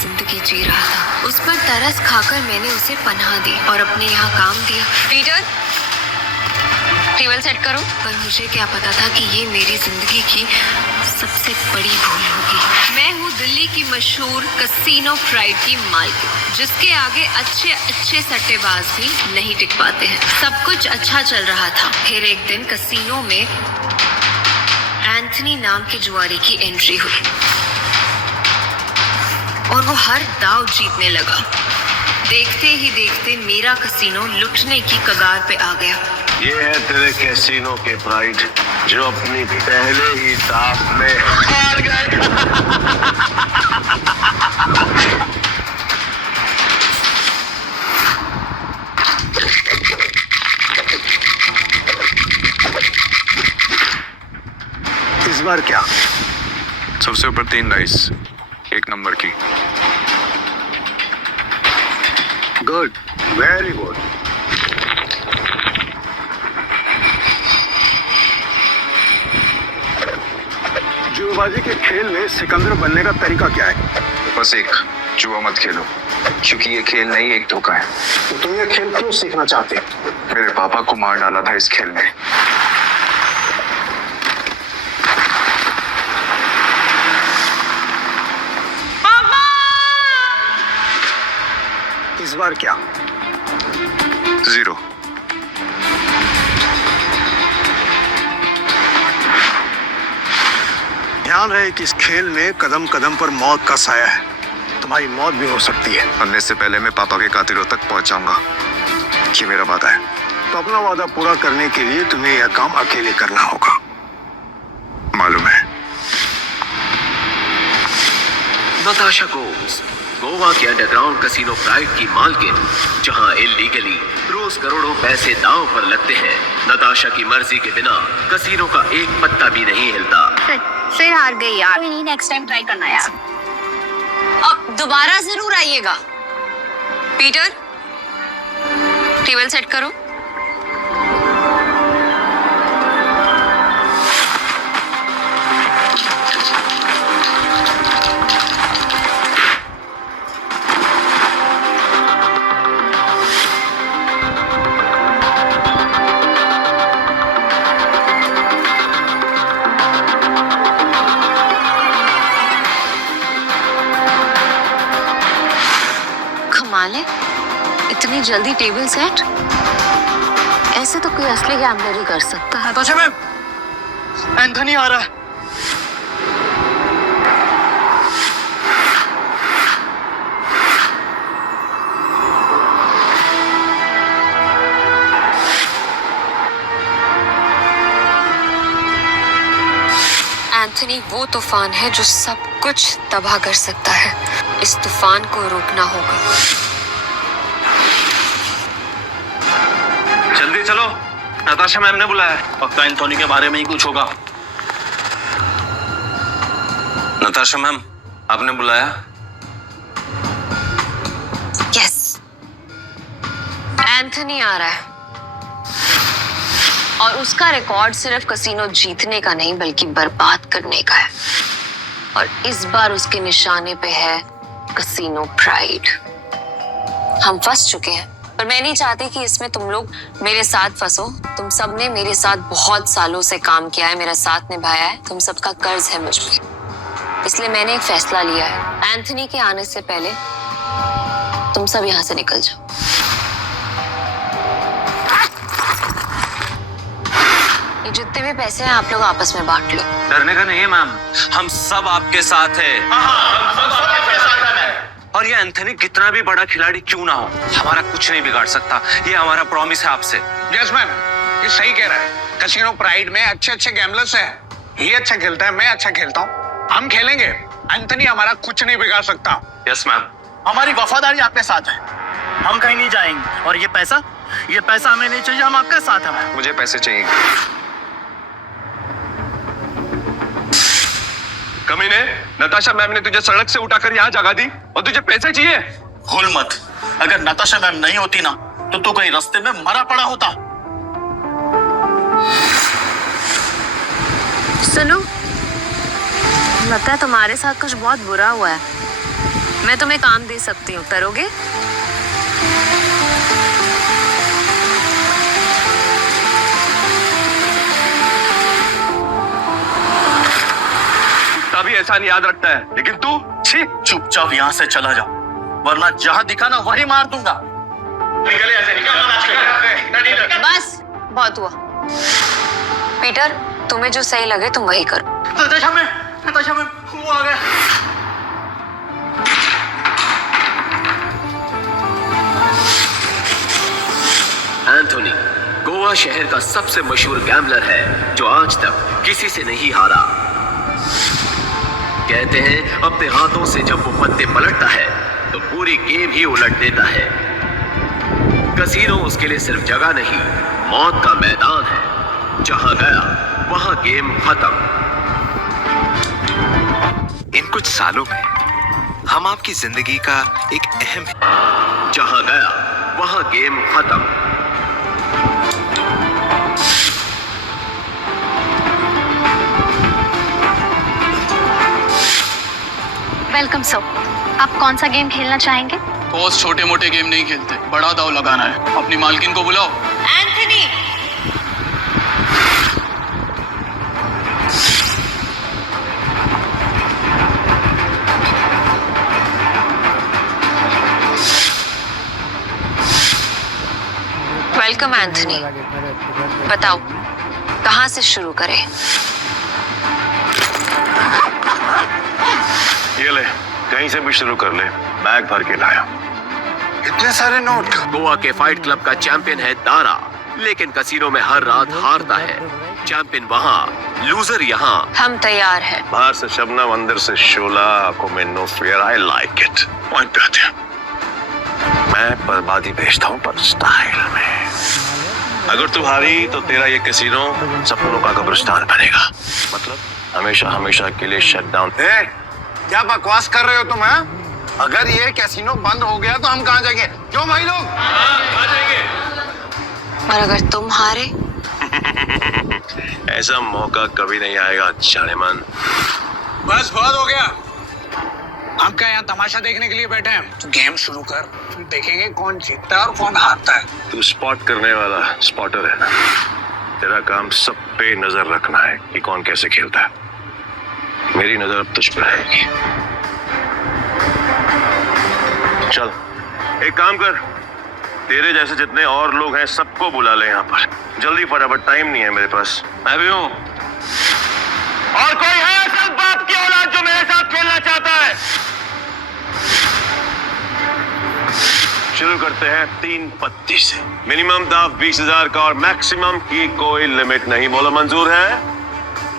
जिंदगी जी रहा था। उस पर तरस खाकर मैंने उसे पनाह दी और अपने यहाँ काम दिया। पीटर, टेबल सेट करो। पर मुझे क्या पता था कि ये मेरी जिंदगी की सबसे बड़ी भूल होगी। मैं हूँ दिल्ली की मशहूर कसिनो प्राइड की मालकिन, जिसके आगे अच्छे अच्छे सट्टेबाज भी नहीं टिक पाते हैं। सब कुछ अच्छा चल रहा था। फिर एक दिन कसिनो में एंथनी नाम के जुआरी की एंट्री हुई और वो हर दाव जीतने लगा। देखते ही देखते मेरा कसिनो लुटने की कगार पे आ गया। ये है तेरे कैसीनो के प्राइड, जो अपनी पहले ही दाव में हार गए। इस बार क्या? सबसे ऊपर 3 डाइस, 1 नंबर की। Good, very good. जुएबाजी के खेल में सिकंदर बनने का तरीका क्या है? बस एक, जुआ मत खेलो, क्योंकि ये खेल नहीं एक धोखा है। तो तुम ये खेल क्यों सीखना चाहते हो? मेरे पापा को मार डाला था इस खेल में। इस बार क्या? 0। ध्यान रहे कि इस खेल में कदम कदम पर मौत का साया है। तुम्हारी मौत भी हो सकती है। मरने से पहले मैं पापा के कातिलों तक पहुंच जाऊंगा। ये मेरा वादा है। तो अपना वादा पूरा करने के लिए तुम्हें यह काम अकेले करना होगा। मालूम है। नताशा गोम्स, गोवा के अंडरग्राउंड कसिनो प्राइड की मालकिन, जहां इल्लीगली रोज करोड़ों पैसे दांव पर लगते हैं। नताशा की मर्जी के बिना कसिनो का एक पत्ता भी नहीं हिलता। फिर हार गई यार। नेक्स्ट टाइम ट्राई करना यार। अब दोबारा जरूर आइएगा। पीटर, टेबल सेट करो। कमाल है, इतनी जल्दी टेबल सेट। ऐसे तो कोई असली गैम्बलर ही कर सकता है। नताशा मैम, एंथनी आ रहा है। एंथनी वो तूफान है जो सब कुछ तबाह कर सकता है। इस तूफान को रोकना होगा। जल्दी चलो, नताशा मैम ने बुलाया है। पक्का एंथोनी के बारे में ही कुछ होगा। नताशा मैम, आपने बुलाया? यस, एंथनी आ रहा है और उसका रिकॉर्ड सिर्फ कसिनो जीतने का नहीं बल्कि बर्बाद करने का है। और इस बार उसके निशाने पे है कसिनो प्राइड। हम फंस चुके हैं, पर मैं नहीं चाहती कि इसमें तुम लोग मेरे साथ फंसो। तुम सब ने मेरे साथ बहुत सालों से काम किया है, मेरा साथ निभाया है। तुम सबका कर्ज है मुझ पे। इसलिए मैंने एक फैसला लिया है। एंथनी के आने से पहले तुम सब यहाँ से निकल जाओ। ये जितने भी पैसे हैं आप लोग आपस में बांट लो। डरने का नहीं है मैम, हम सब आपके साथ हैं। और ये एंथनी कितना भी बड़ा खिलाड़ी क्यों ना हो, हमारा कुछ नहीं बिगाड़ सकता। ये हमारा प्रॉमिस है आपसे। यस मैम, ये सही कह रहा है। कसिनो प्राइड में अच्छे अच्छे गैम्बलर्स हैं। ये अच्छा खेलता है, मैं अच्छा खेलता हूँ। हम खेलेंगे, एंथनी हमारा कुछ नहीं बिगाड़ सकता। Yes ma'am. हमारी वफादारी आपके साथ है। हम कहीं नहीं जाएंगे। और ये पैसा हमें नहीं चाहिए, हम आपके साथ हैं मैम। मुझे पैसे चाहिए। कमीने, नताशा मैम ने तुझे सड़क से उठाकर यहाँ जगा दी और तुझे पैसे चाहिए? भूल मत, अगर नताशा मैम नहीं होती ना तो तू कहीं रास्ते में मरा पड़ा होता। सुनो, लगता है तुम्हारे साथ कुछ बहुत बुरा हुआ है। मैं तुम्हें काम दे सकती हूँ, करोगे? कुत्ता भी एहसान याद रखता है, लेकिन तू छी। चुपचाप यहाँ से चला जाओ, वरना जहाँ दिखा ना वही मार दूंगा। बस बहुत हुआ। पीटर, तुम्हें जो सही लगे तुम वही करो। नताशा में वो आ गया। एंथोनी गोवा शहर का सबसे मशहूर गैम्बलर है जो आज तक किसी से नहीं हारा। कहते हैं अपने हाथों से जब वो पत्ते पलटता है तो पूरी गेम ही उलट देता है। कसीनो उसके लिए सिर्फ जगह नहीं, मौत का मैदान है। जहां गया वहां गेम खत्म। इन कुछ सालों में हम आपकी जिंदगी का एक अहम जहां गया वहां गेम खत्म। Welcome sir. आप कौन सा गेम खेलना चाहेंगे? बॉस छोटे मोटे गेम नहीं खेलते, बड़ा दाव लगाना है। अपनी मालकिन को बुलाओ। Anthony, welcome Anthony. बताओ कहाँ से शुरू करें? ये ले, कहीं से भी शुरू कर ले, बैग भर के लाया। इतने सारे नोट। गोवा के फाइट क्लब का चैंपियन है दारा, लेकिन कसीनो में हर रात हारता है। चैंपियन वहाँ, लूजर यहाँ। हम तैयार हैं। बाहर से शबनम, अंदर से शोला, आंखों में no fear. I like it. Point पे आते हैं। मैं बर्बादी भेजता हूँ पर स्टाइल में। अगर तू हारी तो तेरा ये कैसीनो सपनों का कब्रिस्तान बनेगा। मतलब हमेशा हमेशा के लिए शट डाउन। क्या बकवास कर रहे हो तुम? अगर ये कैसीनो बंद हो गया तो हम कहाँ जाएंगे? क्यों भाई लोग? और अगर तुम हारे? ऐसा मौका कभी नहीं आएगा जाने मन। बस बहुत हो गया। हम क्या यहाँ तमाशा देखने के लिए बैठे हैं? तो गेम शुरू कर, फिर देखेंगे कौन जीतता है और कौन हारता है। तू स्पॉट करने वाला स्पॉटर है ना? तेरा काम सब पे नजर रखना है कि कौन कैसे खेलता है। मेरी नजर अब तुझ पर रहेगी। चल एक काम कर, तेरे जैसे जितने और लोग हैं सबको बुला ले यहाँ पर जल्दी, फटाफट, टाइम नहीं है मेरे पास। मैं भी हूँ। और कोई है सब बाप की औलाद जो मेरे साथ खेलना चाहता है? शुरू करते हैं 3 पत्ती से। मिनिमम दाव 20,000 का और मैक्सिमम की कोई लिमिट नहीं। बोलो मंजूर है?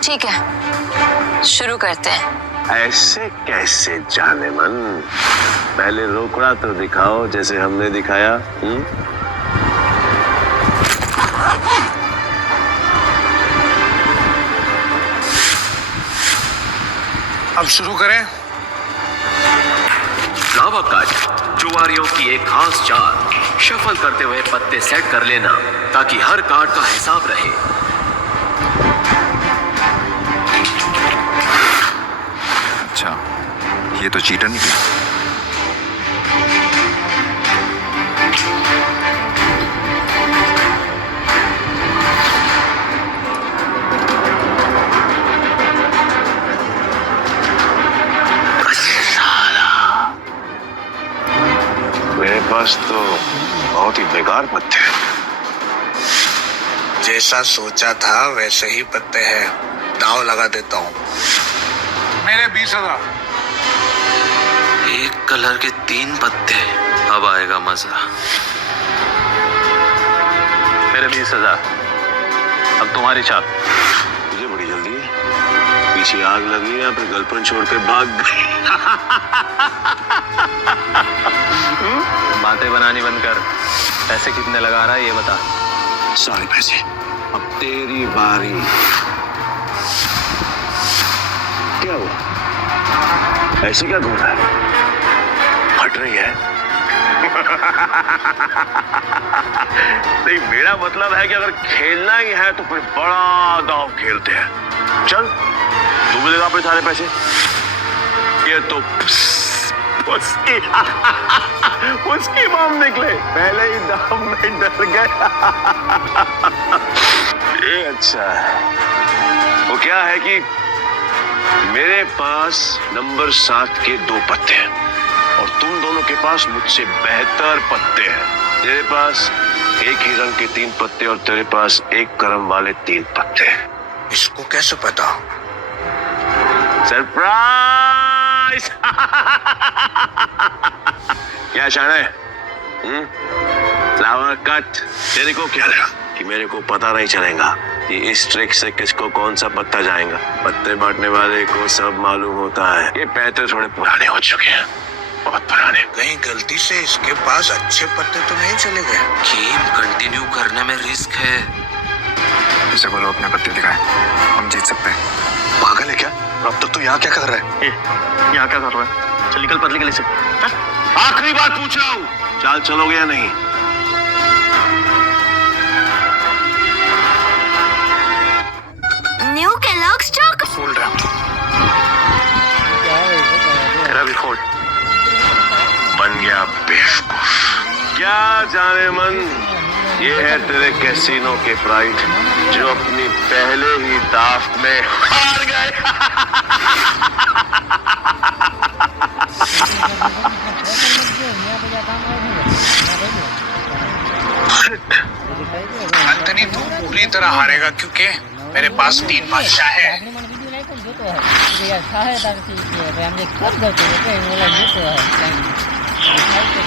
ठीक है, शुरू करते हैं। ऐसे कैसे जाने मन? पहले रोकड़ा तो दिखाओ जैसे हमने दिखाया। अब शुरू करें। फ्लावर कट, जुआरियों की एक खास चाल। शफल करते हुए पत्ते सेट कर लेना ताकि हर कार्ड का हिसाब रहे। अच्छा, ये तो चीटर निकला। मेरे पास तो बहुत ही बेकार पत्ते हैं। जैसा सोचा था वैसे ही पत्ते हैं। दाव लगा देता हूँ। मेरे 20,000। एक कलर के 3 पत्ते, अब आएगा मजा। मेरे 20,000, अब तुम्हारी चाल। मुझे बड़ी जल्दी है, पीछे आग लगी या फिर गर्लफ्रेंड छोड़ के भाग गई। बातें बनानी बंद कर। पैसे कितने लगा रहा है ये बता। सारे पैसे। अब तेरी बारी। क्या हुआ? ऐसे क्या घूम रहा है? हट रही है? नहीं, मेरा मतलब है कि अगर खेलना ही है तो फिर बड़ा दांव खेलते हैं। चल, तू भी लगा अपने सारे पैसे। ये तो उसकी बम निकले, पहले ही दाम में डर गए। ये अच्छा है। वो क्या है कि मेरे पास नंबर 7 के 2 पत्ते हैं और तुम दोनों के पास मुझसे बेहतर पत्ते हैं। तेरे पास एक ही रंग के 3 पत्ते और तेरे पास एक कर्म वाले 3 पत्ते। इसको कैसे पता? सरप्राइज! क्या शाने? Flower cut. तेरे को क्या लगा कि मेरे को पता नहीं चलेगा कि इस ट्रिक से किसको कौन सा पत्ता जाएगा? पत्ते बांटने वाले को सब मालूम होता है। ये पैसे थोड़े पुराने हो चुके हैं, बहुत पुराने। कहीं गलती से इसके पास अच्छे पत्ते तो नहीं चले गए? गेम कंटिन्यू करने में रिस्क है। इसे बोलो अपने पत्ते दिखाए, हम जीत सकते हैं। पागल है क्या? अब तक तू यहाँ क्या कर रहा है? यहाँ क्या कर रहा है? चल निकल पतली गली से। आखिरी बार पूछ रहा हूँ, चाल चलोगे या नहीं? New Kellogg's chalk. फूल रहा। तेरा भी फोड़। बन गया बेवकूफ। क्या जाने मन, ये है तेरे कैसीनो के प्राइड जो अपनी पहले ही दाव में हार गए। एंथनी तू पूरी तरह हारेगा क्योंकि मेरे पास 3 बादशाह है।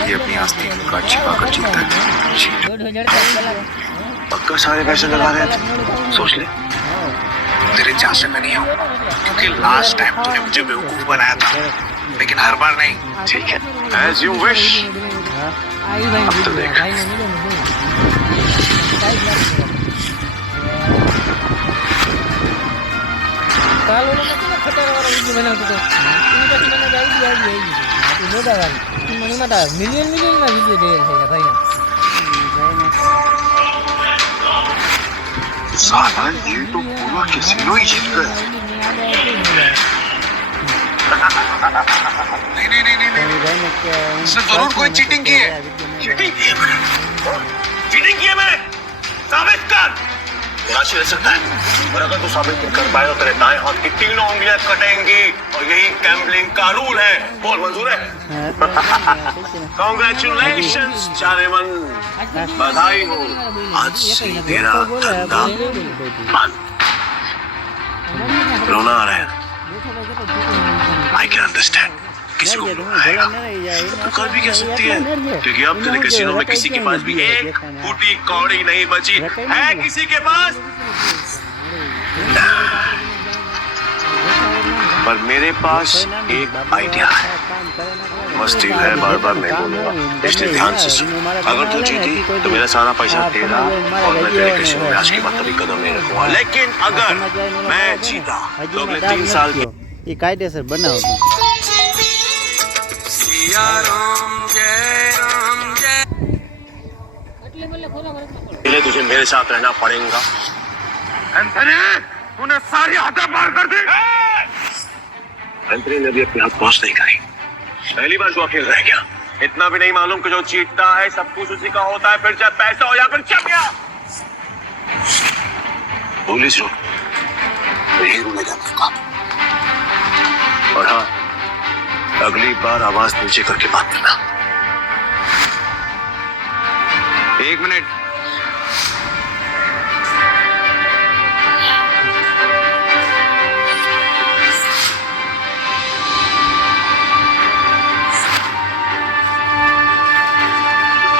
ये अपनी आस्तीन का कार्ड छिपा कर जीतता है। पक्का सारे पैसे लगा रहे थे, सोच ले। तेरे चांस में नहीं हूँ क्योंकि लास्ट टाइम तूने मुझे बेवकूफ बनाया था, लेकिन हर बार नहीं। ठीक है, एज यू विश। अब तो देख। साला ये तो पूरा कैसीनो ही जीत गया। नहीं, इसने जरूर कोई चीटिंग की है। चीटिंग की है मैंने, साबित कर। राशि रह सकता है, और अगर तू साबित नहीं कर पाए तो तेरे दाएं हाथ की 3 उंगलियां कटेंगी, और यही गैम्बलिंग कानून है। बोल, मंजूर है? Congratulations, जानेमन, बधाई हो। आज से तेरा धंधा बंद। रोना आ रहा है, I can understand। किसी को रोना आएगा तो कर भी क्या सकती है, क्योंकि अब तेरे कैसीनो में किसी के पास भी एक फूटी कौड़ी नहीं बची है। किसी के पास पर मेरे पास एक आइडिया है। मस्ती है, बार बार नहीं बोलूंगा, इसलिए ध्यान से सुन। अगर तू जीती तो मेरा सारा पैसा तेरा, और मैं तेरे कैसीनो में आज के बाद कभी कदम नहीं रखूंगा। लेकिन अगर मैं जीता तो अगले 3 साल की ये कायदेसर बनाओ। तुझे मेरे साथ रहना पड़ेगा। एंथनी, तूने सारी हदें पार कर दी। एंथनी ने भी अपनी हद पहुंच नहीं करी। पहली बार जो खेल रहा है क्या? इतना भी नहीं मालूम कि जो जीतता है सब कुछ उसी का होता है, फिर चाहे पैसा हो या फिर चमिया। पुलिस रो यही रुलेगा मौका। और हाँ, अगली बार आवाज नीचे करके बात करना। 1 मिनट।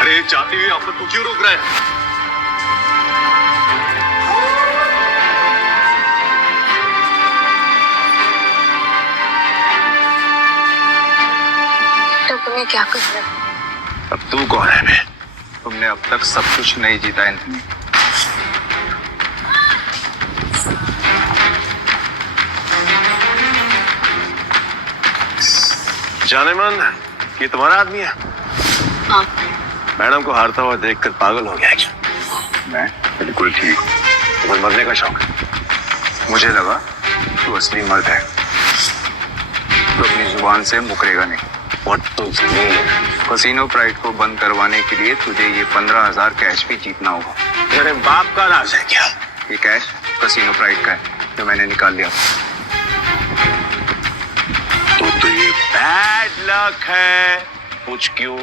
अरे जाती हुई आप तू क्यों रोक रहा है? तो तुम्हें क्या कर रहे हो? अब तू कौन है बे? तुमने अब तक सब कुछ नहीं जीता एंथनी। जानेमन, ये तुम्हारा आदमी है? हाँ। मैडम को हारता हुआ देखकर पागल हो गया क्या? मैं बिल्कुल ठीक हूँ। तुम्हें मरने का शौक है? मुझे लगा तू असली मर्द है तो अपनी जुबान से मुकरेगा नहीं। What does it mean? Casino pride को बंद करवाने के लिए तुझे ये 15,000 कैश भी जीतना होगा। तेरे बाप का राज है क्या? ये कैश कसिनो प्राइड का है जो मैंने निकाल लिया। तो ये बैड लक है। पूछ क्यों?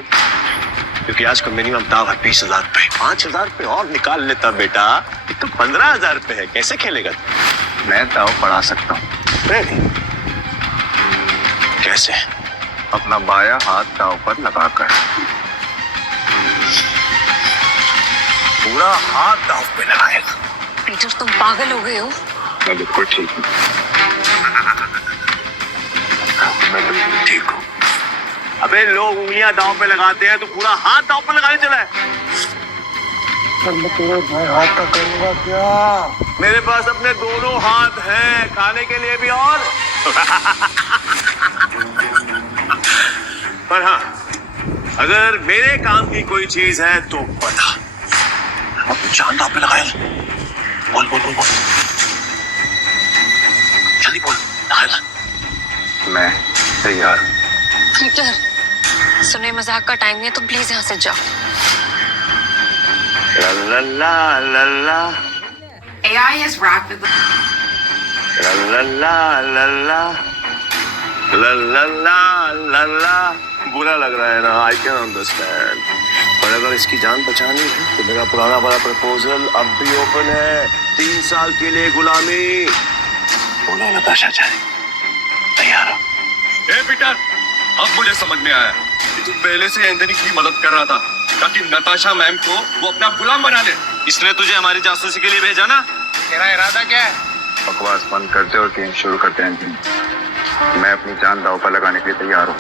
क्योंकि आज का मिनिमम दाव है 20,000 पे। 5,000 पे और निकाल लेता बेटा। ये तो 15,000 पे है, कैसे खेलेगा? मैं दाव बढ़ा सकता हूँ। Really? कैसे? अपना बाया हाथ दाव पर लगाकर। पूरा हाथ दाव पे लगाएगा। पीटर तुम पागल हो गए हो? मैं बिल्कुल ठीक हूँ। मैं बिल्कुल ठीक हूँ। अबे लोग उंगलियां दांव पे लगाते हैं तो पूरा हाथ दांव पे लगाने चला है। हाथ का करूंगा क्या? मेरे पास अपने दोनों हाथ हैं, खाने के लिए भी और पर हाँ, अगर मेरे काम की कोई चीज है तो बता। अपनी जान दांव पे लगाए। बोल बोल बोल बोल, जल्दी बोल। लगाएगा? मैं तैयार हूँ। पीटर सुने मजाक का टाइम नहीं है तो प्लीज यहाँ से जाओ। ला ला ला ला ला AI is rapidly. ला ला ला ला ला ला ला ला ला। बुरा लग रहा है ना, आई कैन अंडरस्टैंड, पर अगर इसकी जान बचानी है तो मेरा पुराना वाला प्रपोजल अब भी ओपन है। 3 साल के लिए गुलामी। बोलो नताशा जाने तैयार हो? ए पीटर, अब मुझे समझ में आया कि तू पहले से एंथनी की मदद कर रहा था ताकि नताशा मैम को वो अपना गुलाम बना ले। इसने तुझे हमारी जासूसी के लिए भेजा ना? तेरा इरादा क्या है? बकवास बंद करते और गेम शुरू करते हैं। मैं अपनी जान दाव पर लगाने के लिए तैयार हूँ।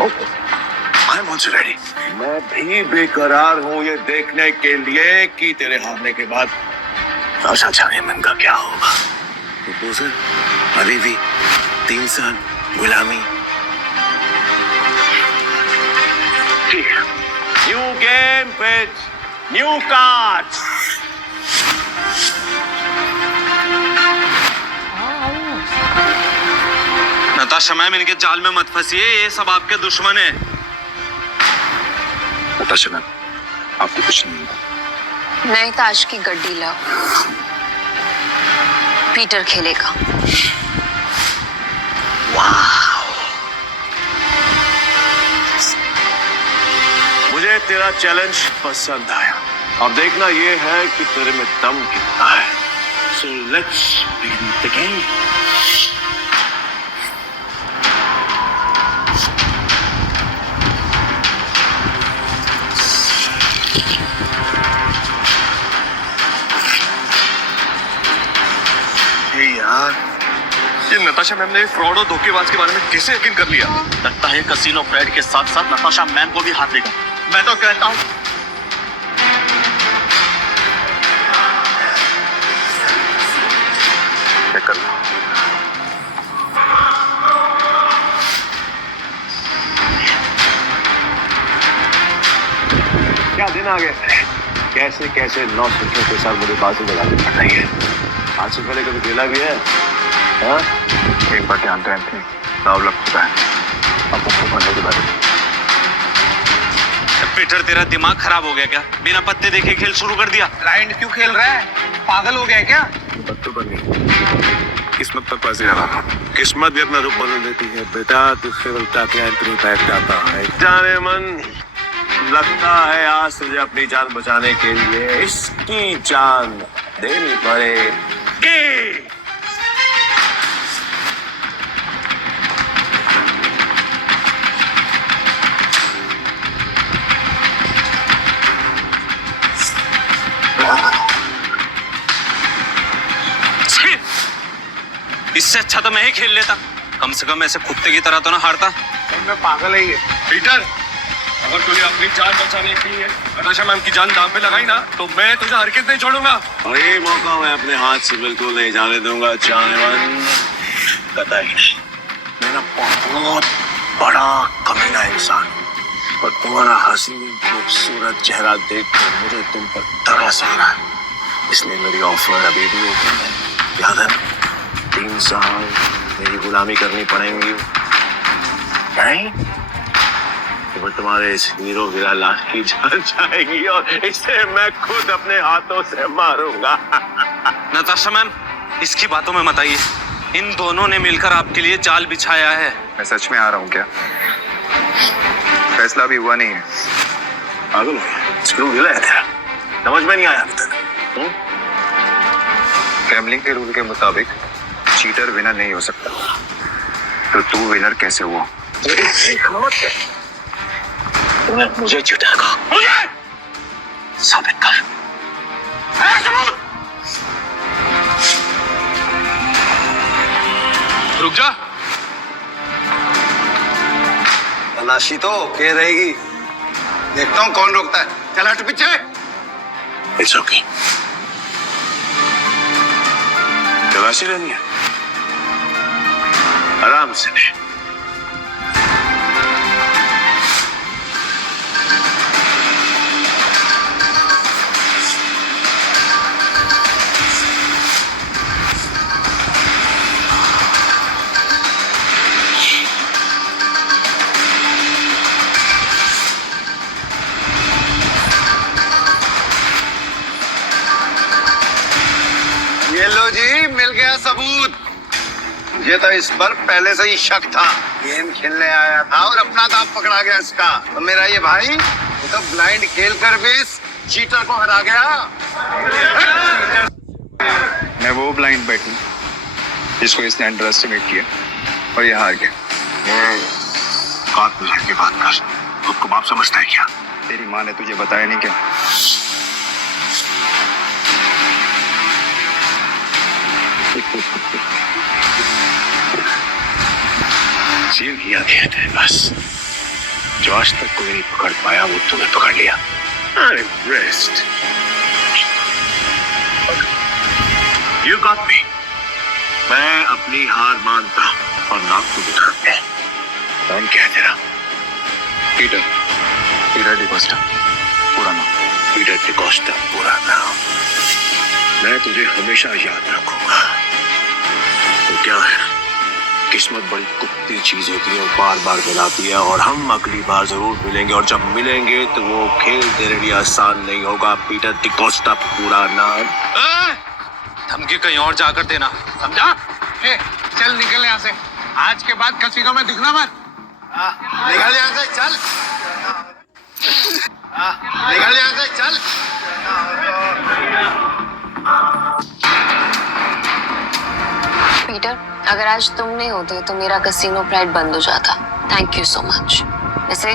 I am also ready. मैं भी बेकरार हूँ ये देखने के लिए कि तेरे हारने के बाद नताशा जाने मन का क्या होगा। प्रपोजल अभी भी 3 साल गुलामी। ठीक है, new game with new cards. Natasha ma'am, इनके जाल में मत फंसिए, ये सब आपके दुश्मन है। नताशा मैम, आपको कुछ नहीं होगा। नई ताश की गड्डी लाओ, पीटर खेलेगा। मुझे तेरा चैलेंज पसंद आया। अब देखना ये है कि तेरे में दम कितना है। So let's begin the game. यार, ये नताशा मैम ने फ्रॉड और धोखेबाज के बारे में कैसे यकीन कर लिया? लगता है कसिनो प्राइड के साथ साथ नताशा मैम को भी हाथ देगा। मैं तो कहता हूँ क्या दिन आ गए? कैसे कैसे 9 सुर्खियों के साथ मुझे बाजू लगानी पड़ रही है। आज से पहले कभी खेला भी है? हाँ? एक बार ध्यान दें, दाव लग चुका है। अब उसको भरने के बारे में। पीटर, तेरा दिमाग खराब हो गया क्या? बिना पत्ते देखे खेल शुरू कर दिया। ब्लाइंड क्यों खेल रहा है? पागल हो गया क्या? पत्तों पर नहीं, किस्मत पर बाजी लगा। किस्मत भी अपना रूप बदल देती है बेटा। तुझसे उल्टा के एंथनी बैठ जाता है। जाने मन लगता है आज तुझे अपनी जान बचाने के लिए इसकी जान देनी पड़ेगी। इससे अच्छा तो मैं ही खेल लेता, कम से कम ऐसे कुत्ते की तरह तो ना हारता। मैं पागल है ये। पीटर, अगर तूने अपनी जान बचाने के लिए नताशा मैम की जान दांव पे लगाई ना तो मैं तुझे हरगिज़ नहीं छोड़ूंगा। और ये मौका मैं अपने हाथ से बिल्कुल नहीं जाने दूंगा। जानवर कतई नहीं। मैं ना बहुत बड़ा कमीना इंसान, और तुम्हारा हसीन खूबसूरत चेहरा देखकर मुझे तुम पर तरस आ रहा है। इसलिए मेरी ऑफर अभी भी ओपन है। याद है, 3 साल मेरी गुलामी करनी पड़ेगी। नहीं तो मैं तुम्हारे इस हीरो हीरा लाल की जान जाएगी और इसे मैं खुद अपने हाथों से मारूंगा। नताशा मैम, इसकी बातों में मत आइए। इन दोनों ने मिलकर आपके लिए जाल बिछाया है। मैं सच में आ रहा हूँ क्या? फैसला भी हुआ नहीं है। पागल हो गया? स्क्रू ढीला है तेरा, समझ में नहीं आया अभी तक? गैम्बलिंग के रूल के मुताबिक चीटर विनर नहीं हो सकता, तो तू विनर कैसे हुआ? तूने मुझे चीटर कहा, मुझे साबित कर। रुक जा। तलाशी तो के रहेगी, देखता हूँ कौन रोकता है। चल हट पीछे। इट्स ओके, तलाशी लेनी है, आराम से ले। ये लो जी, मिल गया सबूत। ये तो इस पर पहले से ही शक था। गेम खेलने आया था और अपना दांव पकड़ा गया इसका। तो मेरा ये भाई वो तो ब्लाइंड खेल कर भी इस चीटर को हरा गया। मैं वो ब्लाइंड बैठू जिसको इसने अंडर एस्टिमेट किया और ये हार गया। बात मिलने की बात कर, खुद को बाप समझता है क्या? तेरी माँ ने तुझे बताया नहीं क्या? सील किया गया थे बस, जो आज तक कोई नहीं पकड़ पाया वो तुम्हें पकड़ लिया। I'm impressed. You got me. मैं अपनी हार मानता और नाम को बिठाते। नाम क्या है तेरा? पीटर, पीटर डिकोस्टा, पूरा नाम। पीटर डिकोस्टा पूरा नाम। मैं तुझे हमेशा याद रखूंगा। तो क्या है, किस्मत बड़ी कुत्ती चीज होती है, बार बार मिलाती है और हम अगली बार जरूर मिलेंगे और जब मिलेंगे तो वो खेल तेरे लिए आसान नहीं होगा। पीटर डिकोस्टा पूरा नाम। धमकी कहीं और जाकर देना, समझा? ए, चल निकल यहाँ से। आज के बाद कसीनो में दिखना मत। निकल यहाँ से, चल। निकल यहाँ से, चल। पीटर, अगर आज तुम नहीं होते तो मेरा कसीनो प्राइड बंद हो जाता। Thank you so much. वैसे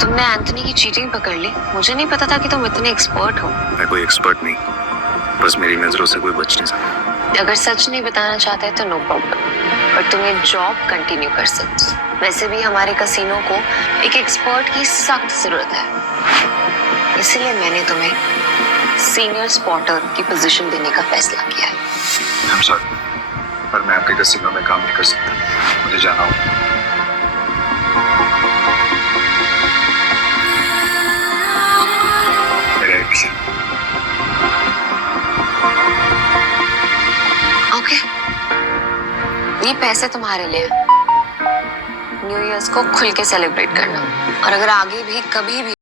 तुमने एंथनी की चीटिंग पकड़ ली, मुझे नहीं पता था कि तुम इतने एक्सपर्ट हो। मैं कोई एक्सपर्ट नहीं, बस मेरी नजरों से कोई बच नहीं सकता। अगर सच नहीं बताना चाहते तो नो प्रॉब्लम, पर तुम्हें जॉब कंटिन्यू कर सकते। वैसे भी हमारे कसीनो को एक एक्सपर्ट की सख्त जरूरत है, इसलिए मैंने तुम्हें सीनियर स्पॉटर की पोजीशन देने का फैसला किया है। I'm sorry, पर मैं आपके कसीनो में काम नहीं कर सकता, मुझे जाना होगा। मेरा एक मिशन। ओके, ये पैसे तुम्हारे लिए। न्यू ईयर्स को खुल के सेलिब्रेट करना, और अगर आगे भी कभी भी